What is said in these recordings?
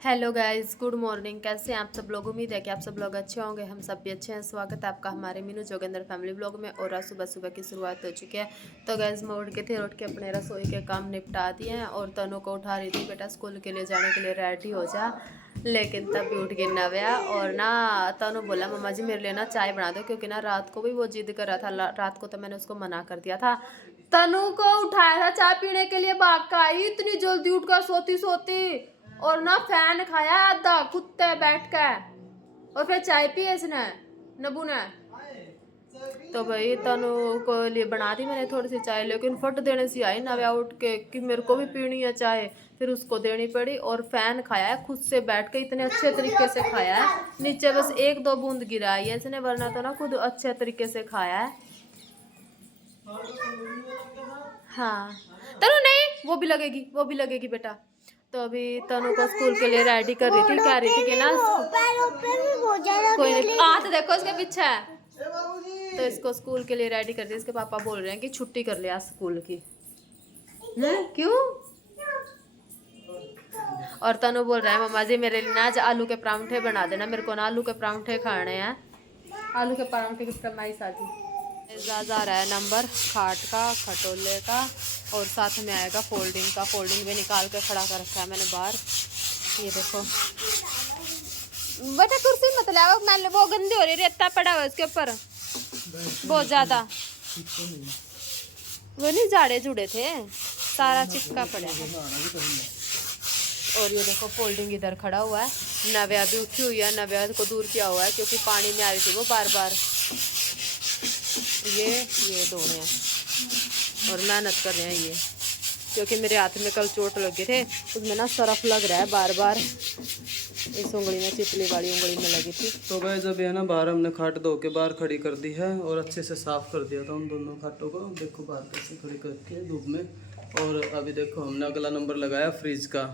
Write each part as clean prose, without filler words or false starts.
Hello guys, good morning. कैसे हैं आप सब लोग? उम्मीद है कि आप सब लोग अच्छे होंगे। हम सब भी अच्छे हैं। स्वागत है आपका हमारे मीनू जोगिंदर फैमिली ब्लॉग में। और आज सुबह सुबह की शुरुआत हो चुकी है। तो गाइस मैं उठ के अपने रसोई के काम निपटा दिए हैं और तनु को उठा रही थी, बेटा स्कूल के लिए जाने के लिए रेडी हो जा। लेकिन तब भी उठ के नव्या और ना तनु बोला मम्मा जी मेरे लिए ना चाय बना दो, क्योंकि ना रात को भी वो जिद कर रहा था। रात को तो मैंने उसको मना कर दिया था। तनु को उठाया था चाय पीने के लिए, भाग का आई इतनी जल्दी उठकर सोती सोती। और ना फैन खाया आधा कुत्ते बैठ के, और फिर चाय पी इसने नबू ने। तो भाई तनु को लिए बना दी मैंने थोड़ी सी चाय, लेकिन फट देने से आई नव्या उठ के कि मेरे को भी पीनी है चाय। फिर उसको देनी पड़ी और फैन खाया है खुद से बैठ के, इतने अच्छे तरीके से खाया है। नीचे बस एक दो बूंद गिराई है इसने, वरना तो ना खुद अच्छे तरीके से खाया है। हाँ तनु नहीं, वो भी लगेगी, वो भी लगेगी बेटा। तो अभी तनु को स्कूल के लिए रेडी कर रही थी, कह रही थी कि ना कोई नहीं, आ तो देखो इसके पीछे है। तो इसको स्कूल के लिए रेडी कर दी। इसके पापा बोल रहे हैं कि छुट्टी कर लिया स्कूल की। क्यों? और तनु बोल रहा है मम्मा जी मेरे लिए ना आज आलू के परांठे बना देना, मेरे को ना आलू के परांठे खाने हैं। आलू के परांठे की फरमाइश आ गई। जा रहा है नंबर खाट का, खटोले का, और साथ में आएगा फोल्डिंग का। फोल्डिंग भी निकाल के खड़ा कर रखा है मैंने बाहर। ये देखो बेटा, कुर्सी मत लाओ, मैं वो गंदी हो रही, रेता पड़ा हुआ उसके ऊपर बहुत ज्यादा। वो नहीं झाड़े जुड़े थे, सारा चिपका पड़ा है। और ये देखो फोल्डिंग इधर खड़ा हुआ है। नव्या भी उठी हुई है, नव्या को दूर किया हुआ है क्योंकि पानी में आ रही थी वो बार बार। ये दोनों हैं और मेहनत कर रहे हैं ये, क्योंकि मेरे हाथ में कल चोट लगे थे, उसमें ना सरफ लग रहा है बार बार। इस उंगली में, चिपली वाली उंगली में लगी थी। तो गाइस अभी है ना बाहर हमने खाट धो के बाहर खड़ी कर दी है और अच्छे से साफ कर दिया था उन दोनों खाटों को। देखो बाहर कैसे खड़ी करके धूप में। और अभी देखो हमने अगला नंबर लगाया फ्रिज का,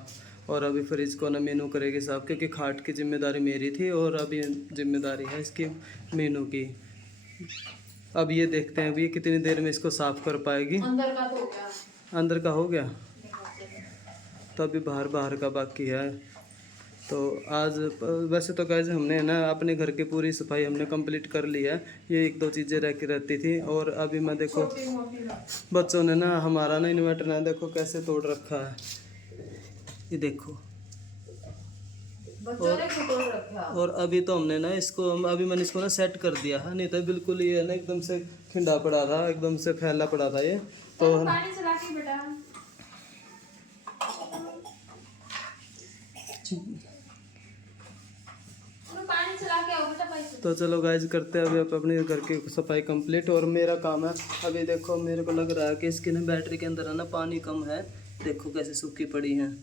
और अभी फ्रिज को ना मीनू करेगी साफ, क्योंकि खाट की जिम्मेदारी मेरी थी और अभी जिम्मेदारी है इसकी मीनू की। अब ये देखते हैं अभी ये कितनी देर में इसको साफ कर पाएगी। अंदर का तो हो गया, अंदर का हो गया, तो अभी बाहर बाहर का बाकी है। तो आज वैसे तो गाइस हमने ना अपने घर की पूरी सफाई हमने कंप्लीट कर ली है। ये एक दो चीज़ें रह के रहती थी। और अभी मैं देखो बच्चों ने ना हमारा ना इन्वर्टर ना देखो कैसे तोड़ रखा है, ये देखो। और अभी तो हमने ना इसको अभी मैंने इसको ना सेट कर दिया है, नहीं तो बिल्कुल ये है ना एकदम से खिंडा पड़ा था, एकदम से फैला पड़ा था ये। तो पानी चला के बेटा। पानी चला के आओ बेटा पैसे। तो चलो गाइज करते हैं अभी अपने घर की सफाई कंप्लीट। और मेरा काम है अभी देखो, मेरे को लग रहा है कि इसकी ना बैटरी के अंदर है ना पानी कम है। देखो कैसे सूखी पड़ी है।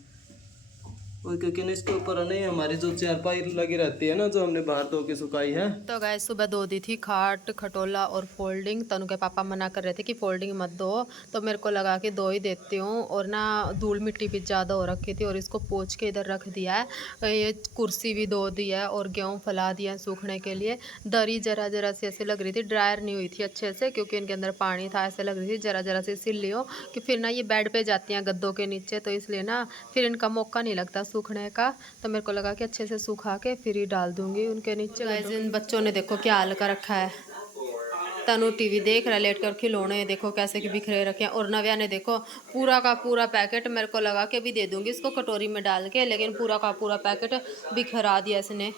और क्योंकि ना इसके ऊपर है नहीं हमारी जो चारपाई लगी रहती है ना, जो हमने बाहर धो के सुखाई है। तो गाइस सुबह धो दी थी खाट, खटोला और फोल्डिंग। तनु के पापा मना कर रहे थे कि फोल्डिंग मत धो, तो मेरे को लगा कि धो ही देती हूँ। और ना धूल मिट्टी भी ज़्यादा हो रखी थी और इसको पोंछ के इधर रख दिया है। ये कुर्सी भी धो दी है और गेहूँ फैला दिया सूखने के लिए। दरी जरा जरा सी ऐसे लग रही थी, ड्रायर नहीं हुई थी अच्छे से, क्योंकि इनके अंदर पानी था। ऐसे लग रही थी जरा जरा सी सिल लियो कि फिर ना ये बेड पे जाती हैं गद्दों के नीचे, तो इसलिए ना फिर इनका मौका नहीं लगता सूखने का। तो मेरे को लगा कि अच्छे से सुखा के फिर ही डाल दूंगी उनके नीचे। इन बच्चों ने देखो क्या हाल कर रखा है। तनु टीवी देख रहा है लेट कर, खिलौने देखो कैसे कि बिखरे रखे हैं। और नव्या ने देखो पूरा का पूरा पैकेट, मेरे को लगा कि अभी दे दूंगी इसको कटोरी में डाल के, लेकिन पूरा का पूरा पैकेट बिखरा दिया इसने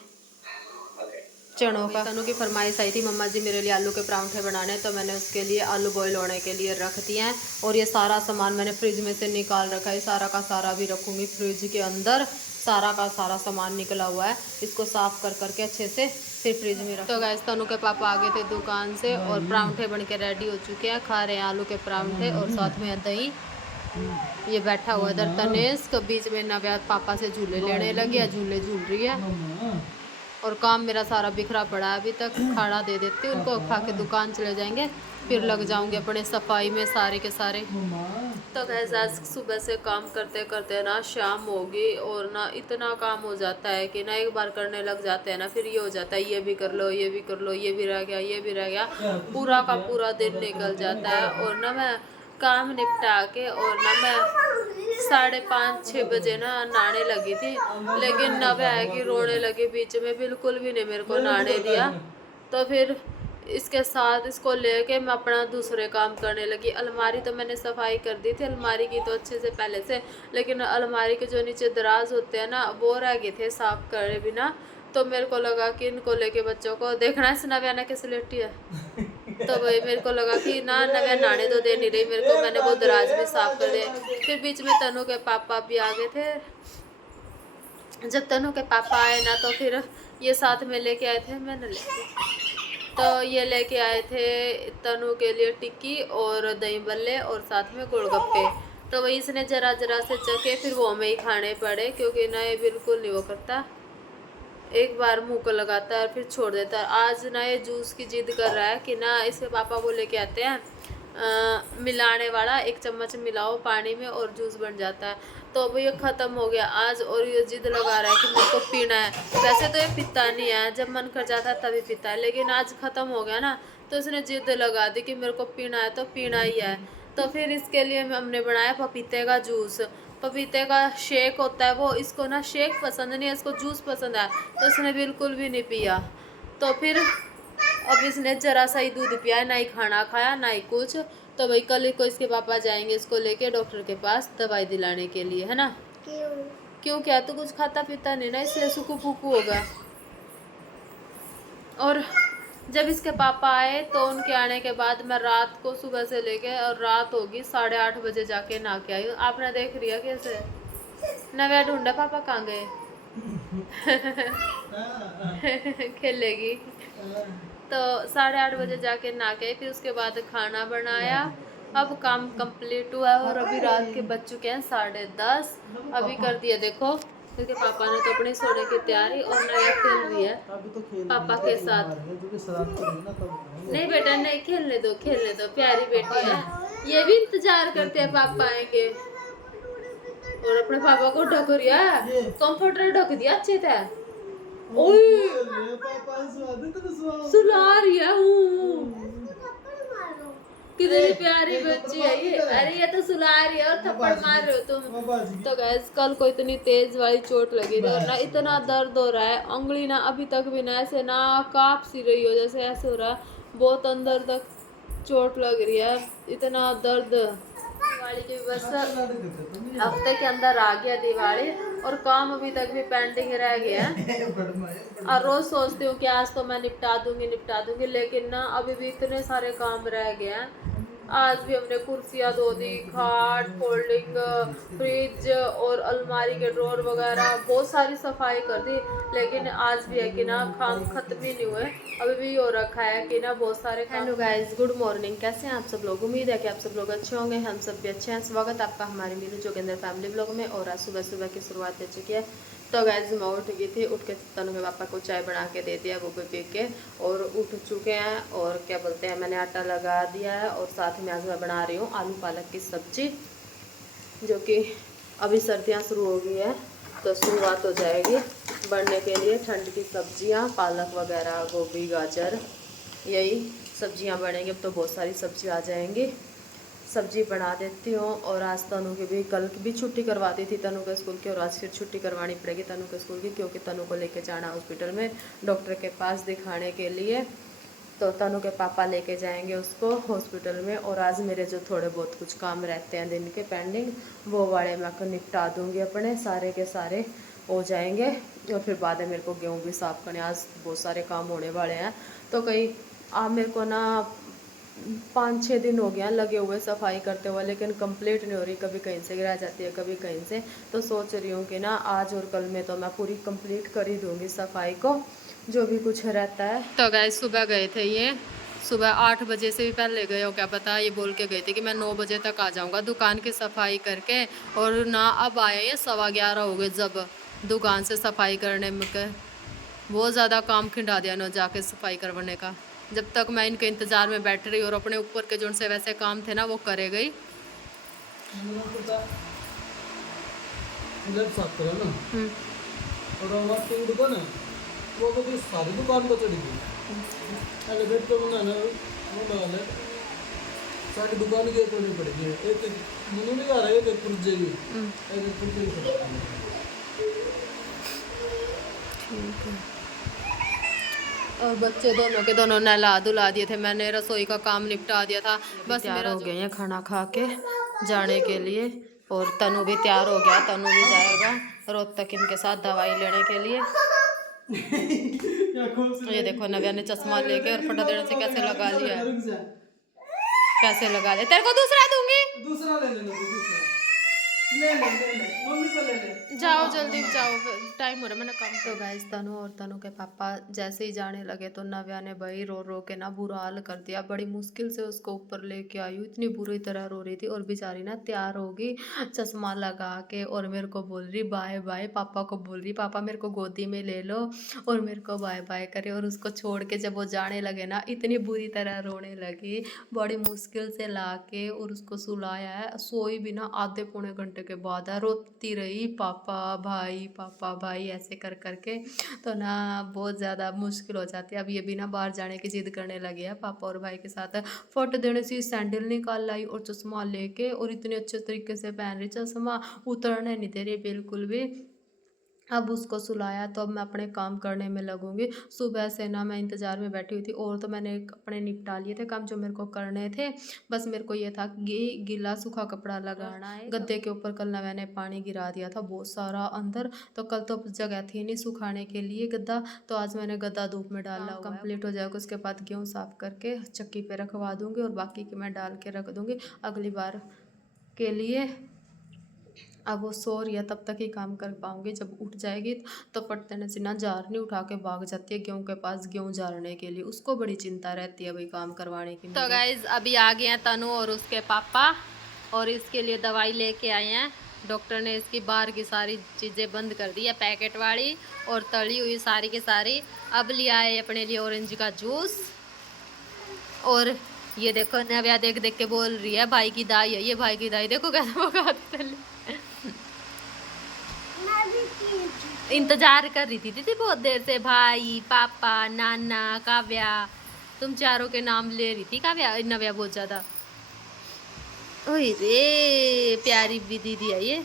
चनों का। तनु की फरमाइश आई थी मम्मा जी मेरे लिए आलू के परांठे बनाने, तो मैंने उसके लिए आलू बॉईल होने के लिए रख दिए हैं। और ये सारा सामान मैंने फ्रिज में से निकाल रखा है, सारा का सारा भी रखूँगी फ्रिज के अंदर। सारा का सारा सामान निकला हुआ है, इसको साफ कर करके अच्छे से फिर फ्रिज में रख। तो गैस तनु के पापा आ गए थे दुकान से और परांठे बन के रेडी हो चुके हैं। खा रहे हैं आलू के परांठे और साथ में दही। ये बैठा हुआ इधर तनेश के बीच में, नव्या पापा से झूले लेने लगी है, झूले झूल रही है। और काम मेरा सारा बिखरा पड़ा है, अभी तक खाना दे देती हूँ उनको, खा के दुकान चले जाएंगे, फिर लग जाऊंगे अपने सफाई में सारे के सारे। तो कैसे आज सुबह से काम करते करते ना शाम होगी और ना इतना काम हो जाता है कि ना एक बार करने लग जाते हैं ना फिर ये हो जाता है ये भी कर लो, ये भी कर लो, ये भी रह गया, ये भी रह गया, पूरा का पूरा दिन निकल जाता है। और ना मैं काम निपटा के और ना मैं 5:30-6 बजे ना नहाने लगी थी, लेकिन नवे आएगी रोने लगी बीच में, बिल्कुल भी नहीं मेरे को नहाने दिया। तो फिर इसके साथ इसको लेके मैं अपना दूसरे काम करने लगी। अलमारी तो मैंने सफाई कर दी थी, अलमारी की तो अच्छे से पहले से, लेकिन अलमारी के जो नीचे दराज होते हैं ना वो रह गए थे साफ करे बिना। तो मेरे को लगा कि इनको लेके बच्चों को देखना है नव्या ना कैसे लेटी है, तो भाई मेरे को लगा कि ना नव्या नहाने तो दे नहीं रही मेरे को, मैंने वो दराज भी साफ कर दिया। फिर बीच में तनु के पापा भी आ गए थे। जब तनु के पापा आए ना तो फिर ये साथ में लेके आए थे, मैंने तो ये लेके आए थे तनु के लिए टिक्की और दही बल्ले और साथ में गोलगप्पे। तो वही इसने जरा जरा से चखे, फिर वो हमें ही खाने पड़े क्योंकि ना ये बिल्कुल नहीं वो करता, एक बार मुंह को लगाता है और फिर छोड़ देता है। आज ना ये जूस की जिद कर रहा है कि ना इसके पापा वो लेके आते हैं मिलाने वाला, 1 चम्मच मिलाओ पानी में और जूस बन जाता है। तो अब ये ख़त्म हो गया आज और ये जिद लगा रहा है कि मेरे को पीना है। वैसे तो ये पीता नहीं है, जब मन कर जाता है तभी पीता है, लेकिन आज ख़त्म हो गया ना तो इसने जिद लगा दी कि मेरे को पीना है तो पीना ही है। तो फिर इसके लिए हमने बनाया पपीते का जूस। पपीते का शेक होता है वो, इसको ना शेक पसंद नहीं है, इसको जूस पसंद है, तो इसने बिल्कुल भी नहीं पिया। तो फिर अब इसने जरा सा ही दूध पिया है, ना ही खाना खाया ना ही कुछ। तो भाई कल को इसके पापा जाएंगे इसको लेके डॉक्टर के पास दवाई दिलाने के लिए, है ना। क्यों क्या तो कुछ खाता पीता नहीं ना, इसलिए सुकू पुकू होगा। और जब इसके पापा आए तो उनके आने के बाद मैं रात को सुबह से लेके और रात होगी 8:30 बजे जाके नहा के आई। आपने देख लिया कैसे नव्या ढूंढा पापा कहाँ गए खेलेगी। तो 8:30 बजे जाके नहा के फिर उसके बाद खाना बनाया। अब काम कंप्लीट हुआ है और अभी रात के बज चुके हैं 10:30। अभी कर दिया देखो क्योंकि पापा ने तो अपने सोने की तैयारी और नया खेल रही है पापा के साथ। नहीं बेटा नहीं, खेलने दो प्यारी बेटी है, ये भी इंतजार करते हैं पापा आएंगे। और अपने पापा को ढक रिया है, कंफर्टर ढक दिया अच्छे से। ओए सुला रही है कितनी प्यारी बच्ची है ये। अरे ये तो सुला रही है और थप्पड़ मार रहे हो तुम। तो गैस कल को इतनी तेज वाली चोट लगी थी और ना इतना दर्द हो रहा है, उंगली ना अभी तक भी ना ऐसे ना कांप सी रही हो, जैसे ऐसे हो रहा है, बहुत अंदर तक चोट लग रही है, इतना दर्द। दिवाली की बस हफ्ते के अंदर आ गया दिवाली और काम अभी तक भी पेंडिंग रह गया है। और रोज सोचती हूँ कि आज तो मैं निपटा दूंगी, लेकिन ना अभी भी इतने सारे काम रह गए हैं। आज भी हमने कुर्सियाँ धो दी, खाट, फोल्डिंग, फ्रिज और अलमारी के ड्रॉर वगैरह बहुत सारी सफाई कर दी, लेकिन आज भी है कि ना काम खत्म ही नहीं हुए, अभी भी हो रखा है कि ना बहुत सारे। हेलो गाइस, गुड मॉर्निंग, कैसे हैं आप सब लोग। उम्मीद है कि आप सब लोग अच्छे होंगे, हम सब भी अच्छे हैं। स्वागत है आपका हमारे मीनू जोगिंदर फैमिली ब्लॉग में। और आज सुबह सुबह की शुरुआत हो चुकी है। तो गाइस मैं उठ गई थी, उठ के तनु के पापा को चाय बना के दे दिया, वो भी पी के और उठ चुके हैं। और क्या बोलते हैं, मैंने आटा लगा दिया है और साथ में आज मैं बना रही हूँ आलू पालक की सब्जी, जो कि अभी सर्दियाँ शुरू हो गई है तो शुरुआत हो जाएगी बनने के लिए। ठंड की सब्जियाँ पालक वगैरह, गोभी, गाजर, यही सब्जियाँ बनेंगी। अब तो बहुत सारी सब्जी आ जाएंगी, सब्जी बना देती हूँ। और आज तनु की भी कल की भी छुट्टी करवा दी थी तनु के स्कूल की, और आज फिर छुट्टी करवानी पड़ेगी तनु के स्कूल की, क्योंकि तनु को लेके जाना हॉस्पिटल में डॉक्टर के पास दिखाने के लिए। तो तनु के पापा लेके जाएंगे उसको हॉस्पिटल में। और आज मेरे जो थोड़े बहुत कुछ काम रहते हैं दिन के पेंडिंग, वो वाले मैं निपटा दूँगी, अपने सारे के सारे हो जाएंगे। और फिर बाद में मेरे को गेहूँ भी साफ़ करने, आज बहुत सारे काम होने वाले हैं। तो कहीं आप मेरे को ना 5-6 दिन हो गया लगे हुए सफाई करते हुए, लेकिन कंप्लीट नहीं हो रही, कभी कहीं से गिरा जाती है कभी कहीं से। तो सोच रही हूँ कि ना आज और कल में तो मैं पूरी कंप्लीट कर ही दूँगी सफाई को, जो भी कुछ रहता है। तो गाइस सुबह गए थे, ये सुबह 8 बजे से भी पहले गए हो क्या पता, ये बोल के गए थे कि मैं 9 बजे तक आ जाऊँगा दुकान की सफाई करके। और ना अब आए ये 11:15 हो गए, जब दुकान से सफाई करने में बहुत ज़्यादा काम खिंडा दिया ना जाके सफाई करवाने का। जब तक मैं इनके इंतज़ार में बैठ रही और अपने ऊपर के जो से वैसे काम थे ना वो करे गई। वो भी सारी दुकान को चढ़ी गई, एलिवेटर बनाना वो डाल है सारी दुकान की थोड़ी पड़ेगी, एक मुनु नहीं आ रहा है, एक पुर्जे की, एक पुर्जे की। ठीक है। और बच्चे दोनों के दोनों नहला धुला दिए थे, मैंने रसोई का काम निपटा दिया था। बस तैयार हो गए हैं खाना खा के जाने के लिए। और तनु भी तैयार हो गया, तनु भी जाएगा रोहतक इनके साथ दवाई लेने के लिए। ये देखो नव्या ने चश्मा लेके और फटादेड़ से कैसे लगा लिया है, कैसे लगा लिया। तेरे को दूसरा दूंगी, दूसरा ले लेना, दूसरा ले मम्मी को ले ले। जाओ जल्दी जाओ, टाइम हो रहा है, मैंने काम। तो गाइस तनु और तनु के पापा जैसे ही जाने लगे तो नव्या ने भाई रो रो के ना बुरा हाल कर दिया। बड़ी मुश्किल से उसको ऊपर लेके आई हूँ, इतनी बुरी तरह रो रही थी। और बेचारी ना तैयार होगी चश्मा लगा के और मेरे को बोल रही बाय बाय, पापा को बोल रही पापा मेरे को गोदी में ले लो और मेरे को बाय बाय करे। और उसको छोड़ के जब वो जाने लगे ना इतनी बुरी तरह रोने लगी। बड़ी मुश्किल से ला के और उसको सुलाया है, सोई भी ना आधे पौने घंटे के बाद है, रोती रही पापा भाई ऐसे कर करके। तो ना बहुत ज़्यादा मुश्किल हो जाती है। अब ये भी ना बाहर जाने की जिद करने लगे हैं पापा और भाई के साथ। फट देने से सैंडल निकाल लाई और चश्मा लेके, और इतने अच्छे तरीके से पहन रही, चश्मा उतरने नहीं दे रही बिल्कुल भी। अब उसको सुलाया तो अब मैं अपने काम करने में लगूंगी। सुबह से ना मैं इंतज़ार में बैठी हुई थी, और तो मैंने अपने निपटा लिए थे काम जो मेरे को करने थे। बस मेरे को ये था कि गीला सूखा कपड़ा लगाना है। गद्दे के ऊपर कल ना मैंने पानी गिरा दिया था बहुत सारा अंदर, तो कल तो जगह थी नहीं सुखाने के लिए गद्दा, तो आज मैंने गद्दा धूप में डाला। कंप्लीट हो जाएगा उसके बाद गेहूँ साफ करके चक्की पे रखवा दूँगी और बाकी की मैं डाल के रख दूँगी अगली बार के लिए। अब वो सो रही है तब तक ही काम कर पाऊंगी, जब उठ जाएगी तो पटने से ना जारनी उठा के भाग जाती है गेहूँ के पास गेहूँ जारने के लिए। उसको बड़ी चिंता रहती है भाई काम करवाने की। तो गाइज अभी आ गए हैं तनु और उसके पापा, और इसके लिए दवाई लेके आए हैं। डॉक्टर ने इसकी बाहर की सारी चीज़ें बंद कर दी है, पैकेट वाली और तली हुई सारी की सारी। अब लिया है अपने लिए ऑरेंज का जूस। और ये देखो नव्या देख देख के बोल रही है भाई की दाई है, ये भाई की दाई देखो कैसे भगाती इंतजार कर रही थी दीदी बहुत देर से, भाई पापा नाना काव्या, तुम चारों के नाम ले रही थी काव्या नव्या बहुत ज्यादा। ओए रे प्यारी भी दीदी है ये।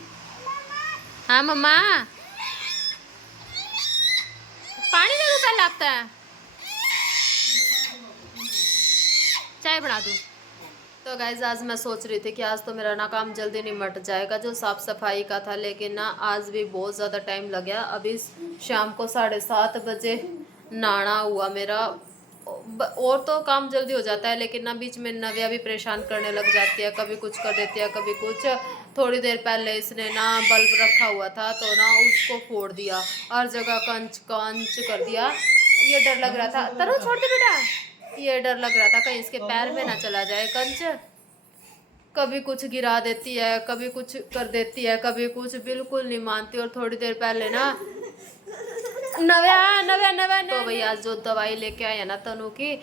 हाँ मम्मा पानी दे दो पहले, आता है चाय बना दूँ। तो गाइज आज मैं सोच रही थी कि आज तो मेरा ना काम जल्दी निमट जाएगा जो साफ़ सफाई का था, लेकिन ना आज भी बहुत ज़्यादा टाइम लग गया। अभी शाम को 7:30 बजे नहाना हुआ मेरा। और तो काम जल्दी हो जाता है, लेकिन ना बीच में नव्या भी परेशान करने लग जाती है, कभी कुछ कर देती है कभी कुछ। थोड़ी देर पहले इसने ना बल्ब रखा हुआ था तो ना उसको फोड़ दिया, हर जगह कंच कंच कर दिया। ये डर लग रहा था, तनु छोड़ दे बेटा, ये डर लग रहा था कहीं इसके पैर में ना चला जाए कंच। कभी कुछ गिरा देती है, कभी कुछ कर देती है, कभी कुछ, बिल्कुल नहीं मानती। और थोड़ी देर पहले ना नव्या नव्या नव्या तो भैया आज जो दवाई लेके आए हैं ना तनु की,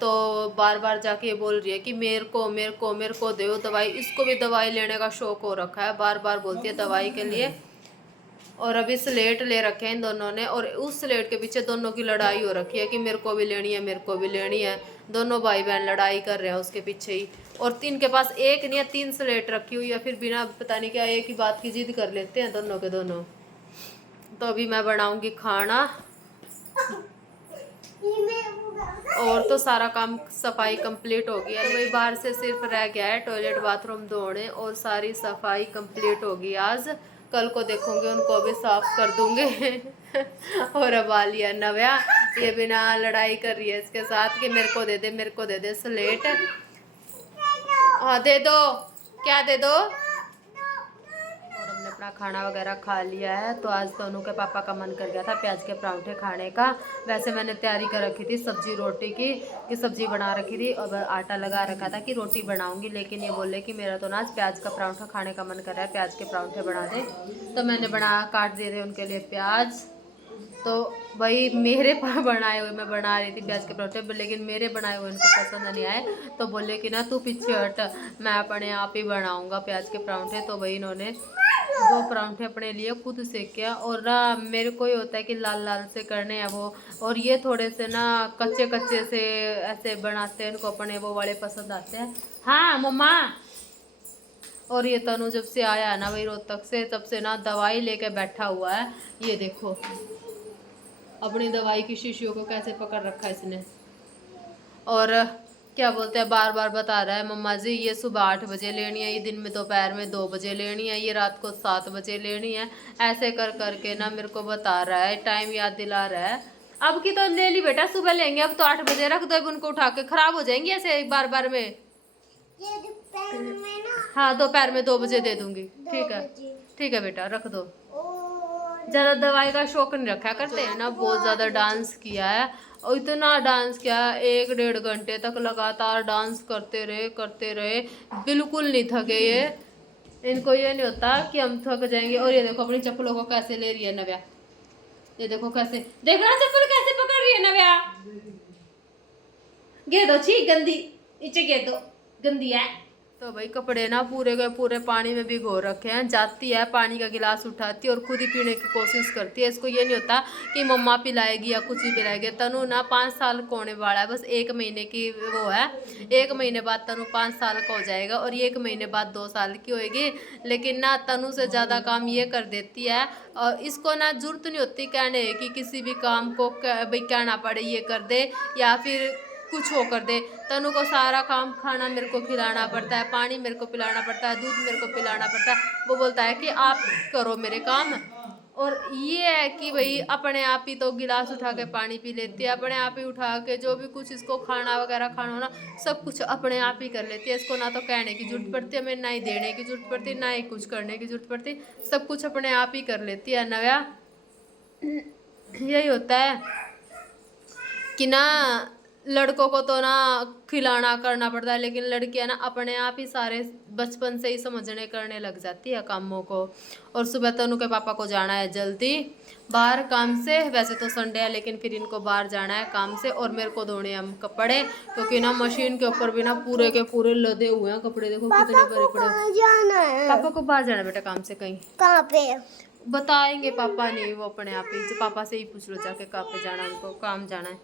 तो बार बार जाके बोल रही है कि मेरे को दो दवाई। इसको भी दवाई लेने का शौक हो रखा है, बार बार बोलती है दवाई के लिए। और अभी स्लेट ले रखे हैं इन दोनों ने, और उस स्लेट के पीछे दोनों की लड़ाई हो रखी है कि मेरे को भी लेनी है, मेरे को भी लेनी है। दोनों भाई बहन लड़ाई कर रहे हैं उसके पीछे ही। और तीन के पास एक नहीं है, 3 स्लेट रखी हुई है, फिर बिना पता नहीं क्या एक ही बात की जिद कर लेते हैं दोनों के दोनों। तो अभी मैं बनाऊंगी खाना, और तो सारा काम सफाई कंप्लीट हो गया। तो वही बाहर से सिर्फ रह गया है टॉयलेट बाथरूम धोने, और सारी सफाई कंप्लीट होगी आज। कल को देखूंगी उनको भी साफ कर दूंगे। और अब आ लिया नव्या, ये बिना लड़ाई कर रही है इसके साथ कि मेरे को दे दे, मेरे को दे दे स्लेट। हाँ दे दो, क्या दे दो। अपना खाना वगैरह खा लिया है। तो आज तनु के पापा का मन कर गया था प्याज के परांठे खाने का। वैसे मैंने तैयारी कर रखी थी सब्जी रोटी की, कि सब्जी बना रखी थी और आटा लगा रखा था कि रोटी बनाऊंगी, लेकिन ये बोले कि मेरा तो ना आज प्याज का परांठा खाने का मन कर रहा है, प्याज के परांठे बना दे। तो मैंने काट दिए थे उनके लिए प्याज। तो भाई मेरे बनाए हुए मैं बना रही थी प्याज के परांठे, लेकिन मेरे बनाए हुए इनको पसंद नहीं आए। तो बोले कि ना तू पीछे हट, मैं अपने आप ही बनाऊंगा प्याज के परांठे। तो भाई इन्होंने दो परांठे अपने लिए खुद सेके और ना मेरे को ही होता है कि लाल लाल से करने हैं वो, और ये थोड़े से ना कच्चे कच्चे से ऐसे बनाते हैं, इनको अपने वो वाले पसंद आते हैं। हाँ मम्मा। और ये तनु जब से आया है ना भाई रोहतक से, तब से ना दवाई लेके बैठा हुआ है। ये देखो अपनी दवाई की शीशियों को कैसे पकड़ रखा है इसने। और क्या बोलते हैं, बार बार बता रहा है मम्मा जी ये सुबह 8 बजे लेनी है, ये दिन में दोपहर में 2 बजे लेनी है, ये रात को 7 बजे लेनी है। ऐसे कर करके ना मेरे को बता रहा है, टाइम याद दिला रहा है। अब की तो ले ली बेटा, सुबह लेंगे, अब तो 8 बजे रख दो, अब उनको उठा के खराब हो जाएंगी ऐसे बार बार में। ये दोपहर में ना, हाँ दोपहर में 2 बजे दे दूंगी। ठीक है, ठीक है बेटा रख दो। और ज्यादा दवाई का शौक नहीं रखा करते हैं ना, बहुत ज्यादा डांस किया है और इतना डांस किया, 1-1.5 घंटे तक लगातार डांस करते रहे, बिल्कुल नहीं थके ये। इनको ये नहीं होता कि हम थक जाएंगे। और ये देखो अपनी चप्पलों को कैसे ले रही है नव्या, ये देखो कैसे, देख रहा चप्पल कैसे पकड़ रही है नव्या। गे दो छी गंदी, इचे गे दो, गंदी है। तो भाई कपड़े ना पूरे के पूरे पानी में भिगो रखे हैं। जाती है पानी का गिलास उठाती है और खुद ही पीने की कोशिश करती है। इसको ये नहीं होता कि मम्मा पिलाएगी या कुछ ही पिलाएगी। तनु ना 5 साल का होने वाला है, बस 1 महीने की वो है। 1 महीने बाद तनु 5 साल का हो जाएगा और 1 महीने बाद 2 साल की होएगी। लेकिन ना तनु से ज़्यादा काम ये कर देती है और इसको ना जरूरत नहीं होती कहने कि किसी भी काम को भाई कहना पड़े ये कर दे या फिर कुछ वो कर दे। तनु को सारा काम, खाना मेरे को खिलाना पड़ता है, पानी मेरे को पिलाना पड़ता है, दूध मेरे को पिलाना पड़ता है। वो बोलता है कि आप करो मेरे काम। और ये है कि भाई अपने आप ही तो गिलास उठा के पानी पी लेती है, अपने आप ही उठा के जो भी कुछ इसको खाना वगैरह खाना हो ना सब कुछ अपने आप ही कर लेती है। इसको ना तो कहने की जरूरत पड़ती है, हमें ना ही देने की जरूरत पड़ती, ना ही कुछ करने की जरूरत पड़ती, सब कुछ अपने आप ही कर लेती है नव्या। यही होता है कि ना लड़कों को तो ना खिलाना करना पड़ता है, लेकिन लड़कियां ना अपने आप ही सारे बचपन से ही समझने करने लग जाती है कामों को। और सुबह तनु के पापा को जाना है जल्दी बाहर काम से, वैसे तो संडे है लेकिन फिर इनको बाहर जाना है काम से। और मेरे को धोने हम कपड़े, क्योंकि ना मशीन के ऊपर भी ना पूरे के पूरे लदे हुए हैं कपड़े। देखो कितने भरे पड़े। कहाँ जाना है? पापा को बाहर जाना है बेटा काम से। कहीं कहाँ पे? बताएंगे पापा, नहीं वो अपने आप ही, पापा से ही पूछ लो जाके कहाँ पे जाना है उनको, काम जाना है।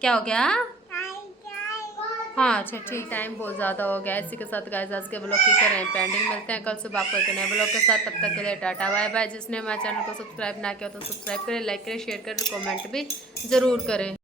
क्या हो गया? हाँ अच्छा ठीक, टाइम बहुत ज़्यादा हो गया। इसी के साथ गाइस आज के ब्लॉग की करें पेंडिंग। मिलते हैं कल सुबह आपको एक नए ब्लॉग के साथ, तब तक के लिए टाटा बाय बाय। जिसने हमारे चैनल को सब्सक्राइब ना किया तो सब्सक्राइब करें, लाइक करें, शेयर करें, कमेंट भी ज़रूर करें।